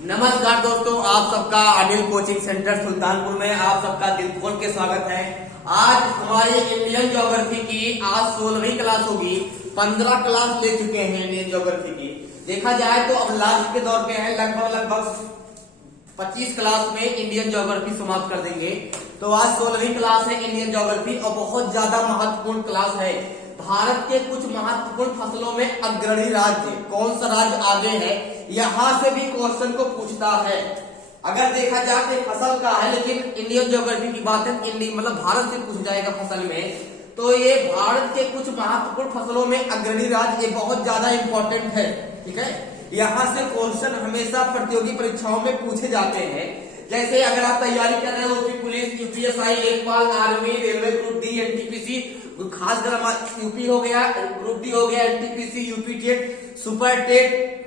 नमस्कार दोस्तों, आप सबका अनिल कोचिंग सेंटर सुल्तानपुर में आप सबका दिल खोल के स्वागत है। आज हमारी इंडियन ज्योग्राफी की आज 16वीं क्लास होगी। 15 क्लास ले चुके हैं इंडियन ज्योग्राफी की। देखा जाए तो अब लास्ट के दौर पे है, लगभग 25 क्लास में इंडियन ज्योग्राफी समाप्त कर देंगे। तो आज 16वीं क्लास है इंडियन ज्योग्राफी और बहुत ज्यादा महत्वपूर्ण क्लास है। भारत के कुछ महत्वपूर्ण फसलों में अग्रणी राज्य कौन सा राज्य आगे है, यहां से भी क्वेश्चन को पूछता है। अगर देखा जाए तो फसल का है, लेकिन इंडियन ज्योग्राफी की बात है, इंडिया मतलब भारत से पूछ जाएगा फसल में। तो ये भारत के कुछ महत्वपूर्ण फसलों में अग्रणी राज्य ये बहुत ज्यादा इंपॉर्टेंट है। ठीक है, यहाँ से क्वेश्चन हमेशा प्रतियोगी परीक्षाओं में पूछे जाते हैं। जैसे अगर आप तैयारी कर रहे हो यूपी पुलिस, यूपीएसआई, लेखपाल, army, railway, group D, NTPC, खासकर यूपी हो गया, ग्रुप डी हो गया, NTPC, UP TET, super TET,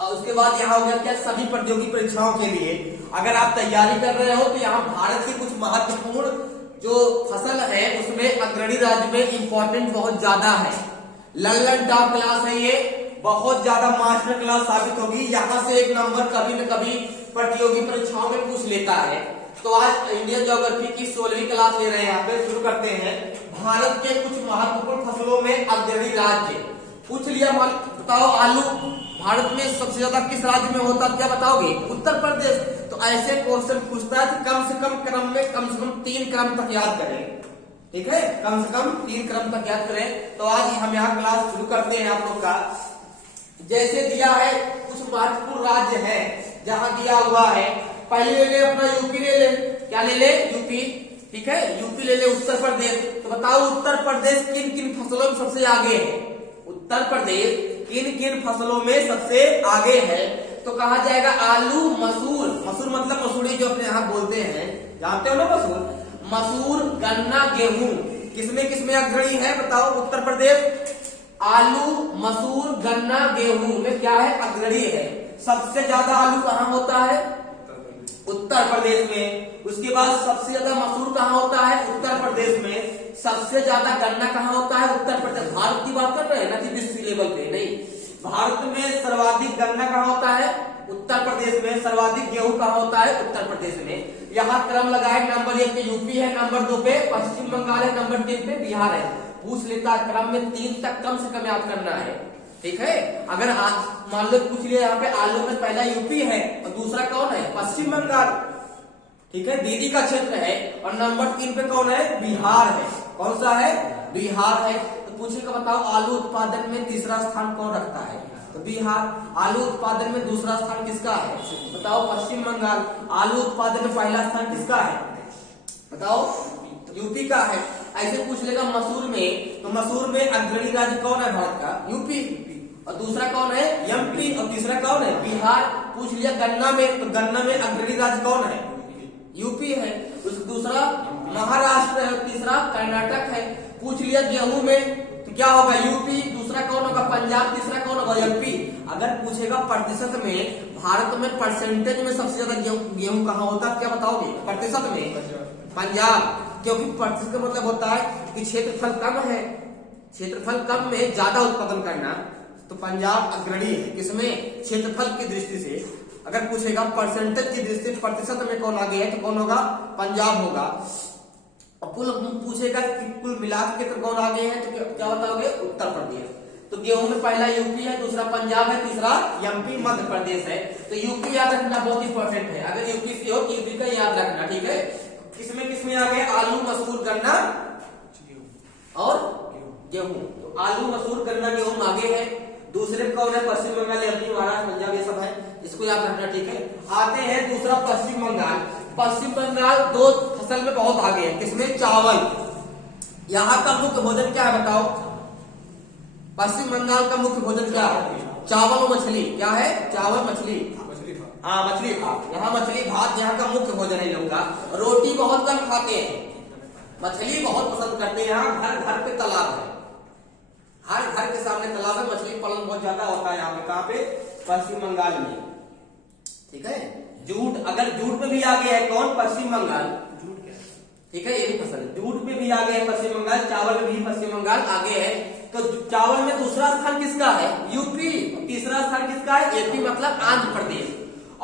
और उसके बाद यहाँ हो गया क्या सभी प्रतियोगी परीक्षाओं के लिए अगर आप तैयारी कर रहे हो तो यहाँ भारत के कुछ महत्वपूर्ण जो फसल है उसमें अग्रणी राज्य में इंपॉर्टेंट बहुत ज्यादा है। लल्लन टॉप क्लास है, ये बहुत ज्यादा मास्टर क्लास साबित होगी। यहाँ से एक नंबर कभी न कभी प्रतियोगी परीक्षाओं में पूछ लेता है। तो आज इंडियन ज्योग्राफी की 16वीं क्लास ले रहे हैं। यहाँ पे शुरू करते हैं। भारत के कुछ महत्वपूर्ण फसलों में अग्रणी राज्य पूछ लिया। बताओ आलू भारत में सबसे ज्यादा किस राज्य में होता है, क्या बताओगे? उत्तर प्रदेश। तो ऐसे क्वेश्चन पूछता है कि कम से कम क्रम में कम से कम 3 क्रम तक याद करें। ठीक है, कम से कम 3 क्रम तक याद करें। तो आज हम यहाँ क्लास शुरू करते हैं आप लोग का। जैसे दिया है कुछ महत्वपूर्ण राज्य है जहां दिया हुआ है, पहले ले ले अपना यूपी ले ले। क्या ले ले? यूपी। ठीक है, यूपी ले ले। उत्तर प्रदेश, तो बताओ उत्तर प्रदेश किन किन फसलों में सबसे आगे है? उत्तर प्रदेश किन किन फसलों में सबसे आगे है? तो कहा जाएगा आलू, मसूर। मसूर मतलब मसूरी जो अपने यहाँ बोलते हैं, जानते हो ना मसूर? मसूर, गन्ना, गेहूं किसमें अग्रणी है बताओ? उत्तर प्रदेश आलू, मसूर, गन्ना, गेहूं में क्या है? अग्रणी है। सबसे ज्यादा आलू कहाँ होता है? उत्तर प्रदेश में। उसके बाद सबसे ज्यादा मसूर कहाँ होता है? उत्तर प्रदेश में। सबसे ज्यादा गन्ना कहाँ होता है? उत्तर प्रदेश। भारत की बात कर रहे हैं ना कि विश्व लेवल पे नहीं, भारत में सर्वाधिक गन्ना कहाँ होता है? उत्तर प्रदेश में। सर्वाधिक गेहूं कहाँ होता है? उत्तर प्रदेश में। यहाँ क्रम लगाए, नंबर 1 पे यूपी है, नंबर 2 पे पश्चिम बंगाल है, नंबर 3 पे बिहार है। पूछ लेता है क्रम में 3 तक कम से कम याद करना है। ठीक है, अगर आज मान लो पूछ लिया यहाँ पे आलू में पहला यूपी है और दूसरा कौन है? पश्चिम बंगाल। ठीक है, दीदी का क्षेत्र है। और नंबर 3 पे कौन है? बिहार है। कौन सा है? बिहार है। तो पूछेगा बताओ आलू उत्पादन में तीसरा स्थान कौन रखता है? तो बिहार। आलू उत्पादन में दूसरा स्थान किसका है? बताओ पश्चिम बंगाल। आलू उत्पादन में पहला स्थान किसका है? बताओ यूपी का है। ऐसे पूछ लेगा मसूर में, तो मसूर में अग्रणी राज्य कौन है भारत का? यूपी। और दूसरा कौन है? एमपी। और तीसरा कौन है? बिहार। पूछ लिया गन्ना में, तो गन्ना में अग्रणी राज्य कौन है? यूपी है। दूसरा महाराष्ट्र है, तीसरा कर्नाटक है। पूछ लिया गेहूं में, तो क्या होगा? यूपी। दूसरा कौन होगा? पंजाब। तीसरा कौन होगा? एमपी। अगर पूछेगा प्रतिशत में, भारत में परसेंटेज में सबसे ज्यादा गेहूं कहाँ होता है, क्या बताओगे? प्रतिशत में पंजाब। क्योंकि प्रतिशत का मतलब होता है कि क्षेत्रफल कम है, क्षेत्रफल कम में ज्यादा उत्पादन करना। तो पंजाब अग्रणी है किसमें? क्षेत्रफल की दृष्टि से। अगर पूछेगा परसेंटेज की दृष्टि से प्रतिशत में कौन आगे है, तो कौन होगा? पंजाब होगा। और कुल पूछेगा कि कुल मिलाकर के कौन आगे है, तो क्या बताओगे? उत्तर प्रदेश। तो गेहूं में पहला यूपी है, दूसरा पंजाब है, तीसरा एमपी मध्य प्रदेश है। तो यूपी याद रखना बहुत इंपॉर्टेंट है। अगर यूपी से हो यूपी का याद रखना। ठीक है, किसमें आगे? आलू, मसूर, गन्ना और गेहूं। तो आलू, मसूर, गन्ना, गेहूं आगे है। दूसरे कौन है? पश्चिम बंगाल, एमपी, महाराष्ट्र, पंजाब, ये सब है। इसको याद रखना। ठीक है, आते हैं दूसरा पश्चिम बंगाल। पश्चिम बंगाल 2 फसल में बहुत आगे है। किसमें? चावल। यहाँ का मुख्य भोजन क्या है बताओ? पश्चिम बंगाल का मुख्य भोजन क्या है? चावल और मछली। क्या है? चावल, मछली। हाँ, मछली भात। यहाँ मछली भात यहाँ का मुख्य भोजन है। लोग का रोटी बहुत कम खाते हैं, मछली बहुत पसंद करते हैं। यहाँ घर घर पे तालाब है, हर घर के सामने तालाब है। मछली पालन बहुत ज्यादा होता है यहाँ पे। कहाँ पे? पश्चिम बंगाल में। ठीक है, जूट। अगर जूट में भी आगे है कौन? पश्चिम बंगाल। जूट क्या? ठीक है, ये भी फसल है। जूट में भी आगे है पश्चिम बंगाल। चावल में भी पश्चिम बंगाल आगे है। तो चावल में दूसरा स्थान किसका है? यूपी। तीसरा स्थान किसका है? एपी मतलब आंध्र प्रदेश।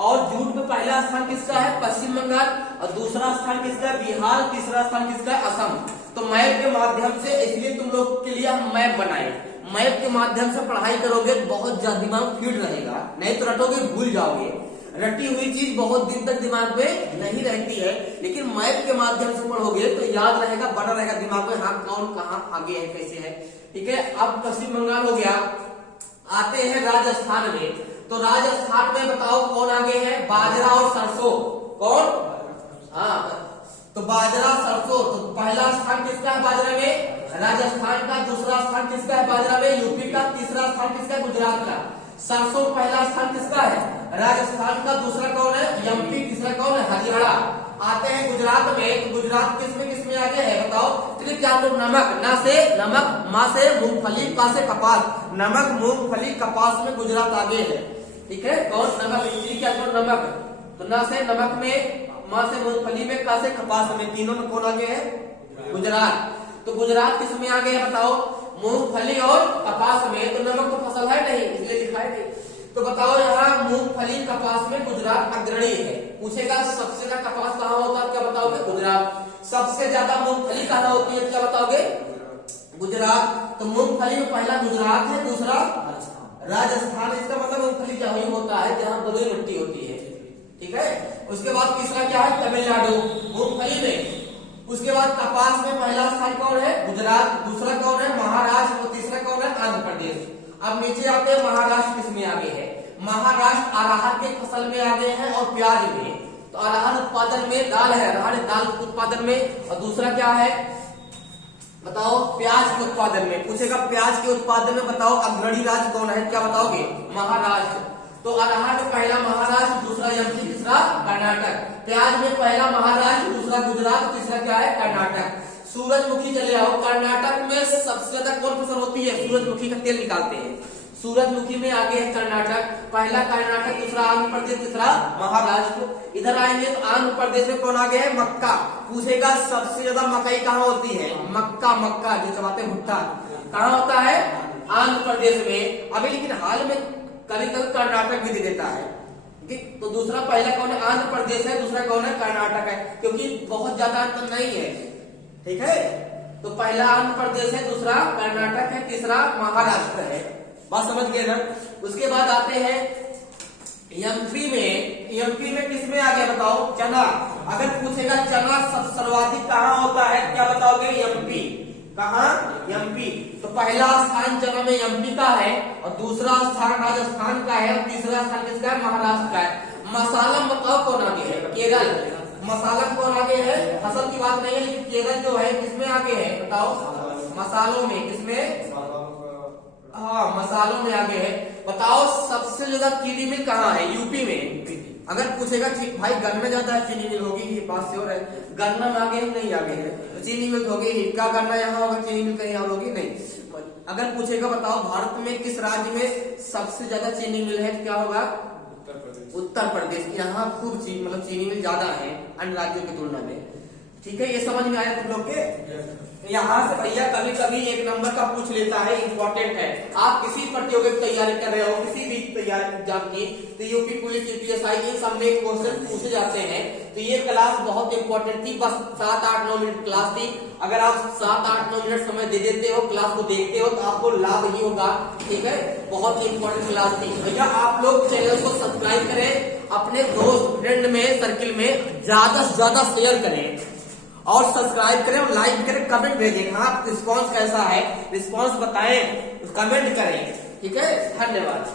और जूट में पहला स्थान किसका है? पश्चिम बंगाल। और दूसरा स्थान किसका है? बिहार। तीसरा स्थान किसका है? असम। तो मैप के माध्यम से, इसलिए तुम लोग के लिए हम मैप बनाए। मैप के माध्यम से पढ़ाई करोगे बहुत ज्यादा दिमाग फिट रहेगा, नहीं तो रटोगे भूल जाओगे। रटी हुई चीज बहुत दिन तक दिमाग में नहीं रहती है, लेकिन मैप के माध्यम से पढ़ोगे तो याद रहेगा, बना रहेगा दिमाग में, हाँ कौन कहाँ आगे है, कैसे है। ठीक है, अब पश्चिम बंगाल हो गया। आते हैं राजस्थान में। तो राजस्थान में बताओ कौन आगे है? बाजरा और सरसों। कौन? हाँ, तो बाजरा सरसों। तो पहला स्थान किसका है बाजरा में? राजस्थान का। दूसरा स्थान किसका है बाजरा में? यूपी का। तीसरा स्थान किसका है? गुजरात का। सरसों पहला स्थान किसका है? राजस्थान का। दूसरा कौन है? एमपी। तीसरा कौन है? हरियाणा। आते हैं गुजरात में। तो गुजरात किसमें आगे है बताओ? ट्रिक जान लो। नमक, ना से नमक, माँ से मूंगफली, का से कपास। नमक, मूंगफली, कपास में गुजरात आगे है। ठीक है, कौन? नमक। क्या नमक, तो ना से नमक में, माँ से मूंगफली में, का से कपास में, तीनों में कौन आगे है? गुजरात। तो गुजरात किस में आगे है बताओ? मूंगफली और कपास में। तो नमक तो फसल है नहीं, इसलिए लिखा है नहीं। तो बताओ यहाँ मूंगफली कपास में गुजरात अग्रणी है। पूछेगा सबसे ज्यादा कपास कहाँ होता है, क्या बताओगे? गुजरात। सबसे ज्यादा मूंगफली कहाँ होती है, क्या बताओगे? गुजरात। तो मूंगफली में पहला गुजरात है, दूसरा राजस्थान। इसका मतलब मूंगफली जहाँ होता है जहाँ बलुई मिट्टी होती है। ठीक है, उसके बाद तीसरा क्या है? तमिलनाडु मूंगफली में। उसके बाद कपास में पहला स्थान कौन है? गुजरात। दूसरा कौन है? महाराष्ट्र। और तीसरा कौन है? आंध्र प्रदेश। अब नीचे आते हैं महाराष्ट्र किसमें आगे है? महाराष्ट्र अरहर के फसल में आगे है और प्याज में। तो अरहर उत्पादन में दाल है, अरहर दाल उत्पादन में। और दूसरा क्या है बताओ? प्याज के उत्पादन में। पूछेगा प्याज के उत्पादन में बताओ अग्रणी राज्य कौन है, क्या बताओगे? महाराष्ट्र। तो अरहर में पहला महाराष्ट्र, दूसरा एमपी, तीसरा कर्नाटक। प्याज में पहला महाराष्ट्र, दूसरा गुजरात, तीसरा क्या है? कर्नाटक। सूरजमुखी चले आओ। कर्नाटक में सबसे ज्यादा कौन फसल होती है? सूरजमुखी का तेल निकालते हैं। सूरजमुखी में आगे है कर्नाटक। पहला कर्नाटक, दूसरा आंध्र प्रदेश, तीसरा महाराष्ट्र। इधर आएंगे तो आंध्र प्रदेश में कौन आगे है? मक्का। पूछेगा सबसे ज्यादा मकई कहाँ होती है? मक्का। मक्का जो चबाते भुट्टा कहाँ होता है? आंध्र प्रदेश में। अभी लेकिन हाल में कभी कभी कर्नाटक भी दे देता है। तो दूसरा पहला कौन है? आंध्र प्रदेश है, दूसरा कौन है? कर्नाटक है, क्योंकि बहुत ज्यादा अंतर नहीं है। ठीक है, तो पहला आंध्र प्रदेश है, दूसरा कर्नाटक है, तीसरा महाराष्ट्र है। बात समझ गए ना? उसके बाद आते हैं एमपी में। एमपी में किसमें आ गया बताओ? चना। अगर पूछेगा चना सर्वाधिक कहाँ होता है, क्या बताओगे? एमपी। कहाँ? एमपी। तो पहला स्थान चना में एमपी का है, और दूसरा स्थान राजस्थान का है, और तीसरा स्थान किसका है? महाराष्ट्र का है। मसाला बताओ कौन आगे है? केरल। मसाला कौन आगे है? फसल की बात नहीं है, लेकिन केरल जो है किसमें आगे है बताओ? मसालों में। किसमें? हाँ, मसालों में आगे है। बताओ सबसे ज्यादा चीनी मिल कहाँ है? यूपी में। अगर पूछेगा भाई गन्ना ज्यादा है, चीनी मिल होगी, ये बात श्योर है। गन्ना में आगे नहीं आगे है, तो चीनी मिल होगी ही। क्या गन्ना यहाँ होगा, चीनी मिल कहीं और होगी नहीं। अगर पूछेगा बताओ भारत में किस राज्य में सबसे ज्यादा चीनी मिल है, क्या होगा? उत्तर प्रदेश। यहाँ खूब मतलब चीनी मिल ज्यादा है अन्य राज्यों की तुलना में। ठीक है, ये समझ में आया तुम लोग के? यहाँ से भैया कभी कभी एक नंबर का पूछ लेता है, इंपॉर्टेंट है। आप किसी प्रतियोगिता की तैयारी कर रहे हो, किसी भी तैयारी एग्जाम की, तो यूपी पुलिस, यूपीएसआई, इन सब में क्वेश्चन पूछे जाते हैं। तो ये क्लास बहुत इंपॉर्टेंट थी। बस 7-8-9 मिनट क्लास थी। अगर आप 7-8-9 मिनट समय दे देते हो, क्लास को देखते हो, तो आपको लाभ ही होगा। ठीक है, बहुत इंपॉर्टेंट क्लास थी। भैया आप लोग चैनल को सब्सक्राइब करें, अपने दोस्त फ्रेंड में, सर्किल में ज्यादा से ज्यादा शेयर करें, और सब्सक्राइब करें, और लाइक करें, कमेंट भेजें। हाँ, रिस्पांस कैसा है, रिस्पांस बताएं, कमेंट करें। ठीक है, धन्यवाद।